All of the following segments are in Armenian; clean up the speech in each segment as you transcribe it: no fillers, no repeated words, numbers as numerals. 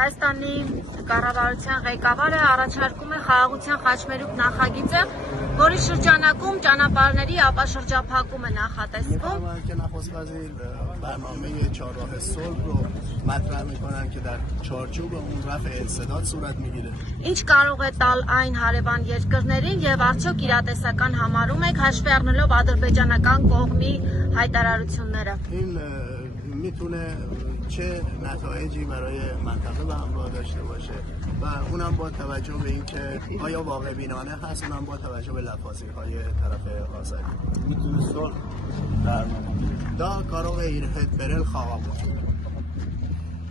Հայաստանի կառավարության ղեկավարը առաջարկում է խաղաղության խաչմերուկ նախագիծը, որի շրջանակում ճանապարհների ապաշրջափակումը նախատեսվում։ که نخست وزیر برنامه چهارراه صلح رو مطرح میکنن که در چارچوب اون رفع انسداد صورت میگیره. Ինչ կարող է տալ այն հարևան երկրներին եւ արդյոք իրատեսական համարում եք հաշվի առնելով ադրբեջանական կողմի հայտարարությունները։ این میتونه چه نتایجی برای منطقه به همراه داشته باشه و اونم با توجه به اینکه آیا واقع بینانه هست، اونم با توجه به لفاظی‌های طرف آذری. میتونه صلح دا կարող է իր հետ բերել խաղաղություն.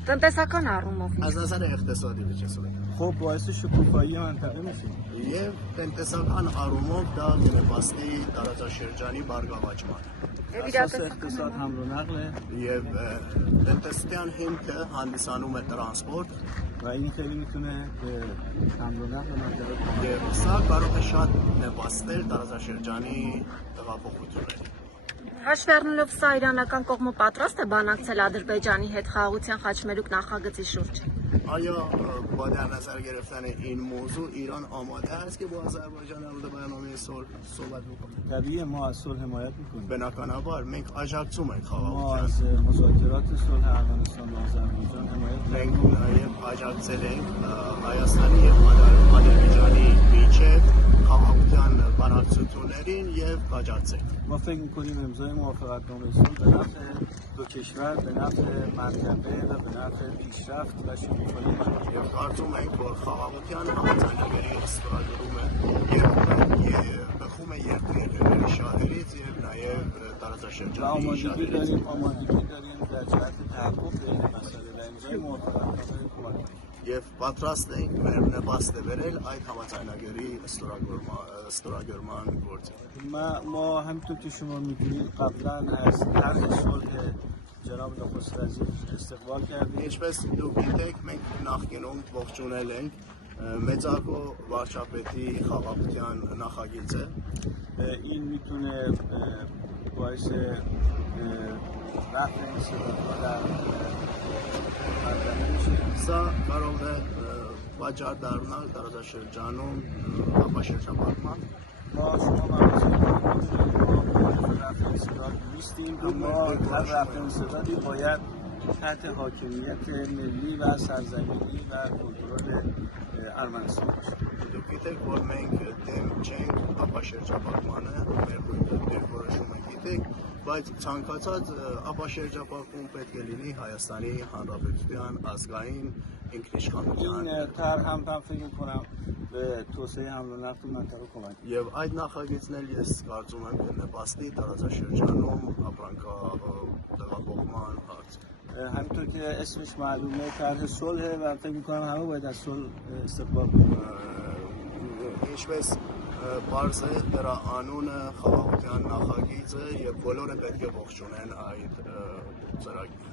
Տնտեսական առումով از نظر اقتصادی به چه صورت؟ خب باعث شکوفایی منطقه میشه. یه տնտեսական առումով դա կնպաստի տարածաշրջանի բարգավաճման։ اساس اقتصاد حمل و نقله Եվ տնտեսության հիմքը հանդիսանում է տրանսպորտ و این خیلی میتونه به حمل و نقل منطقه کمک եւ սա կարող է շատ նպաստել տարածաշրջանի տեղափոխություններին։ Հաշվի առնելով սա իրանական կողմը պատրաստ է բանակցել Ադրբեջանի հետ խաղաղության խաչմերուկ նախագծի շուրջ։ آیا با در نظر گرفتن این موضوع ایران آماده است که با آذربایجان در مورد برنامه صلح صحبت بکنه؟ طبیعیه ما از صلح حمایت میکنیم. بنابراین մենք աջակցում ենք ما խաղաղության։ از مذاکرات صلح افغانستان و آذربایجان حمایت Մենք նաև աջակցել ենք Հայաստանի եւ Ադրբեջանի միջև խաղաղության բանակցություններին եւ աջակցել։ ما فکر میکنیم امضای موافقتنامه صلح به نفع دو کشور، به نفع منطقه و به نفع پیشرفت و شکوفایی منطقه. Եվ կարծում ենք, որ խաղաղության համաձայնագրի ստորագրումը եւ բխում է երկու երկրների շահերից եւ նաեւ و տարածաշրջանի آمادگی շահերից։ داریم در جهت تحقق این مسئله و امضای موافقتنامه کمک کنیم. Եվ պատրաստ ենք մեր նպաստը վերել այդ համաձայնագրի ստորագրման գործին։ ما همینطور که شما میدونید قبلا از طرح صلح جناب نخست وزیر استقبال کردیم. Ինչպես դուք գիտեք, մենք նախկինում ողջունել ենք մեծակո վարչապետի խաղաղության նախագիծը։ این میتونه باعث رفع انسدادها در منطقه میشه. Սա կարող է պատճառ դառնալ տարածաշրջանում ապաշրջապատման։ ما شما مواضع رفع انسداد نیستیم، اما در رفع انسدادی باید تحت حاکمیت ملی و سرزمینی و کنترل ارمنستان باشه. Դուք գիտեք, որ մենք դեմ չենք ապաշրջապատմանը, մեր դերքորոշումը գիտեք, բայց ցանկացած ապաշրջապատում պետք է լինի Հայաստանի Հանրապետության ազգային ինքնիշխանության։ این طرح هم فکر میکنم به توسعه حمل و نقل منطقه کمک کنه. Եվ այդ նախագիծն էլ ես կարծում եմ կնպաստի տարածաշրջանում ապրանքատեղափոխման հարցը։ همینطور که اسمش معلومه طرح صلحه و فکر میکنم همه باید از صلح استقبال کنیم. Ինչպես բարձ է դրա անունը խաղաղության նախագիծը եւ բոլորը պետք է ողջունեն այդ ծրագիրը։